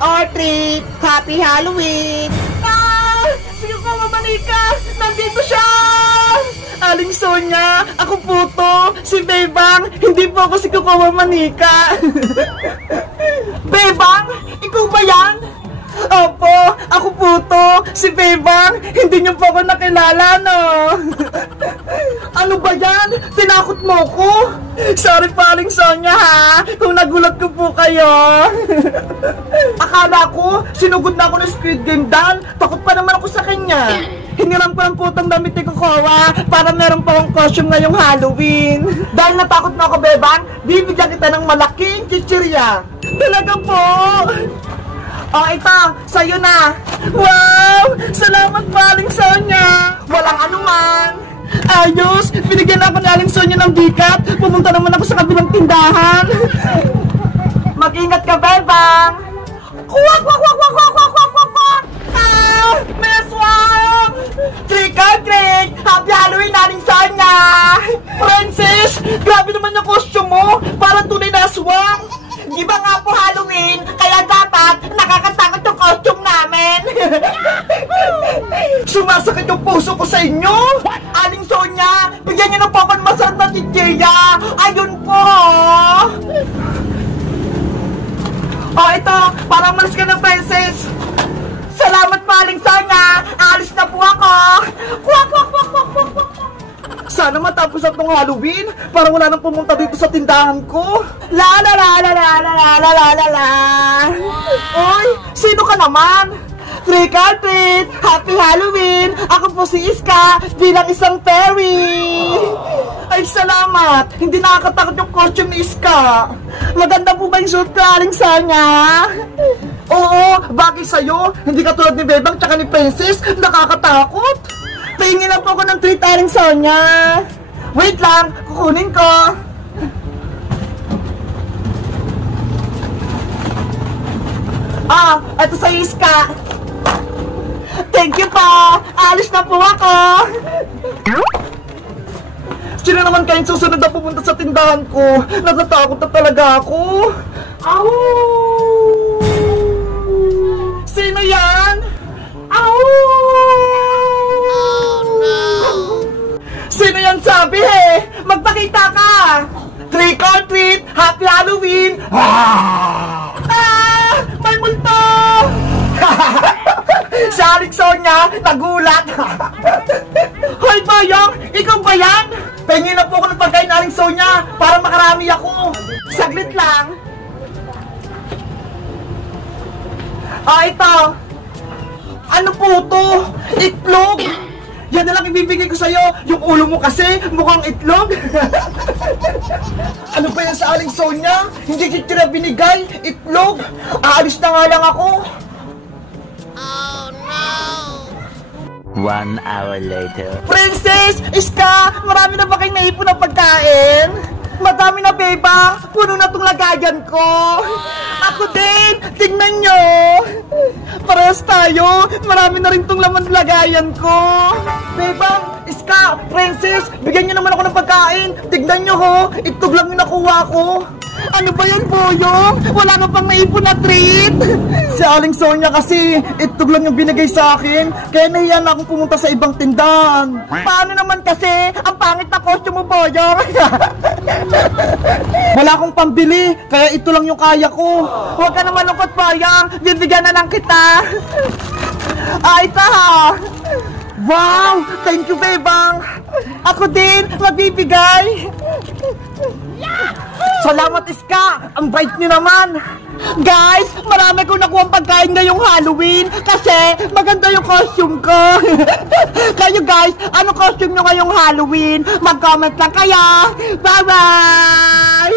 or treat. Happy Halloween! Ah! Sige po, Mamanika! Nandito siya! Aling Sonia, ako po to, si Bebang, hindi po ako si Kuko Mamanika. Bebang, ikaw ba yan? Opo, ako po to, si Bebang, hindi niyo po ako nakilala, no? Ano ba yan? Tinakot mo ko? Sorry pa, Aling Sonia, ha? Kung nagulat ko po kayo. Akala ko, sinugod na ako ng Squid Game Dan. Takot pa naman ako sa kanya. Hiniram ko ng putang damit ni Kukowa para meron pa akong costume ngayong Halloween. Dahil natakot na ako, Bebang, bibigyan kita ng malaking chichirya. Talaga po. Oh, ito, sa'yo na. Wow! Salamat pa, Aling Sonia. Walang anuman. Ayos, binigyan ako ni Aling Sonia ng bikat. Pumunta naman ako sa kabilang tindahan. Mag-ingat ka, Bebang. Kuwak, wak, wak, wak, wak, wak, wak, wak, wak. Ah! Meswang! Trick or treat! Happy Halloween, Aling Sonia! Princess, grabe naman yung costume mo. Parang tunay na aswang. Di ba nga po Halloween, kaya dapat nakakatakot yung costume namin. Sumasakit yung puso ko sa inyo. Aling Sonia, bigyan niyo na po ako ng masarap na chichirya. Ayun po. Oh, ito, parang malas ka na, Princess. Salamat po, Aling Sonia. Alis na po ako. Kwak, kwak, kwak, kwak, kwak, kwak. Sana matapos na itong Halloween para wala nang pumunta dito sa tindahan ko. La la la la la la la la la la la. Uy, sino ka naman? Trick or treat! Happy Halloween! Ako po si Iska bilang isang fairy. Ay, salamat! Hindi nakakatakot yung costume ni Iska. Maganda po ba yung suit ko, Aling Sonia? Oo, bagay sa'yo. Hindi katulad ni Bebang tsaka ni Princess. Nakakatakot. Pahingin lang po ako ng treat, Aling Sonia. Wait lang, kukunin ko. Ah, ito sa Iska. Thank you po. Alis na po ako. Sino naman kayong susunod na pumunta sa tindahan ko? Natatakot na talaga ako. Au! Sino yan? Au! Sino yan sabi, he? Magpakita ka! Trick or treat! Happy Halloween! Ah! May multo! Si Aling Sonia, nagulat! Hoy, Bayang! Ikaw ba yan? Pahingin na po ako ng pagkain Aling Sonia para makarami ako. Saglit lang. Ito. Ano po to? Itlog! Yan na lang ibibigay ko sa'yo. Yung ulo mo kasi mukhang itlog. Ano ba yan sa Aling Sonia? Hindi kita binigay. Itlog. Aalis na nga lang ako. Oh no! 1 hour later. Princess! Iska! Marami na ba kayong naipon ng pagkain? Madami na, Beba! Puno na tong lagayan ko! Ako din! Tingnan nyo! Parehas tayo! Marami na rin tong laman lagayan ko! Beba! Iska! Princess! Bigyan nyo naman ako ng pagkain! Tignan nyo ho! Itlog lang yung nakuha ko! Ano ba yan, Boyong? Wala ka pang naipon na treat? Si Aling Sonia kasi, itlog lang yung binigay sa akin. Kaya nahiya na akong pumunta sa ibang tindahan. Paano naman kasi? Ang pangit na costume mo, Boyong. Wala akong pambili, kaya ito lang yung kaya ko. Huwag ka naman lungkot, Boyong. Bibigyan na lang kita. Ito ha. Wow! Thank you, Bebang. Ako din, magbibigay. Salamat, Iska! Ang bait niyo naman! Guys, marami kong nakuha pagkain ngayong Halloween kasi maganda yung costume ko. Kayo guys, ano costume nyo ngayong Halloween? Mag-comment lang kayo! Bye-bye!